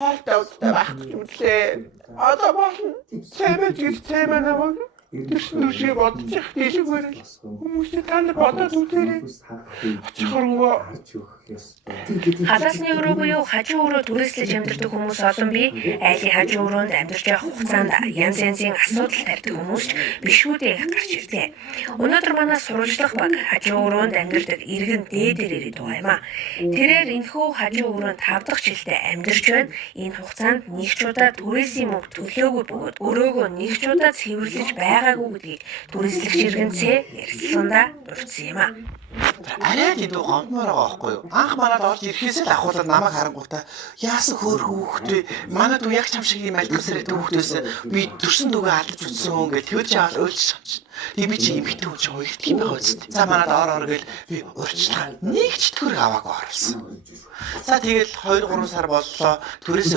Халтаудтай байх гэж үлээ. Одоо болно. Цаймаа жил цаймаа намайг төсвөршөө бодчих хэлгүүр хүмүүсээ та нар бодоод үзээрэй. Очихроо Халаасны өрөө буюу хажуу өрөө түрээслэж амьдардаг хүмүүс олон бий. Айлын хажуу өрөөнд амьдарч байх хугацаанд янз янзын асуудал тарьдаг хүмүүс ч бишүүдээ гарч ирдэг. Өнөөдөр манай сурвалжлах баг хажуу өрөөнд амьдардаг иргэн дээдээр ирээд байгаа юм а. Тэрээр энэхүү хажуу өрөөнд 5 дахь жилдээ амьдарч байна. Энэ хугацаанд нэг ч удаа түрээсийн мөнгө төлөөгүй бөгөөд өрөөгөө нэг ч удаа цэвэрлэж байгаагүй гэдгийг түрээслэгч иргэнцээ ярилцлаганда дурдсан юм а. арай гэдэг гомдмоор байгаа байхгүй юу? Анх манад орж ирэхээс л ахуулаад намайг харангуйтаа яасан хөөрхөн хүүхдээ манад уу яг чам шиг юм альтгсаар гэдэг хүүхдөөс би төрсөн дүүгээ алдаж үтсэн гэж тэгж аваад ойлж шавч. Тэгээ би чи эмхтэй хүн чинь уйлдах юм байгаа үст. За манад ор гэл би урьдчилаа нэг ч төгрөг аваагүй оруулсан. За тэгэл 2 3 сар боллоо. Төрөөсөө